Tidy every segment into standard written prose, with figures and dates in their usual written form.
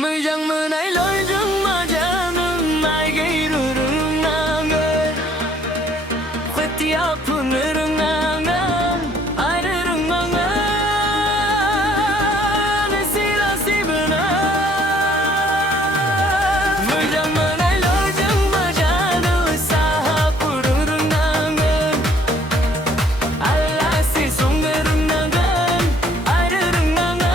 Mây mưa nãy lối rừng mà cha nương mai gây rừng rừng nang ơi khoe tia phun rừng nang ơi ai rừng nang ơi nên xí la xí bên mây mưa nãy lối rừng mà cha nương sa phun rừng nang ơi ai la xí sông rừng nang ơi ai rừng nang ơi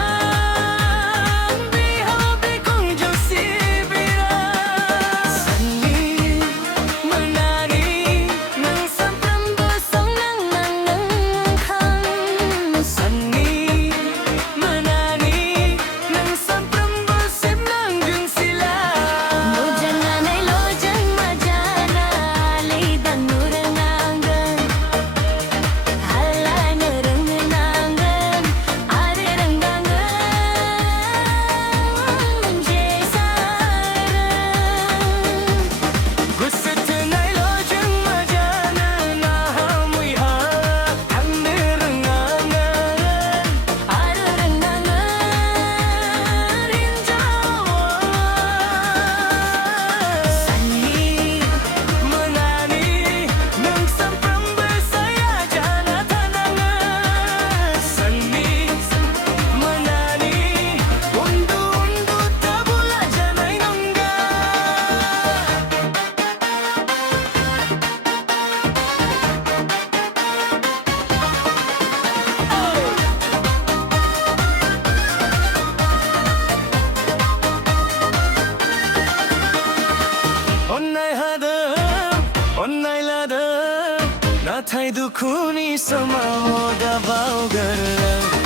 Nay du khuni sama da bao gar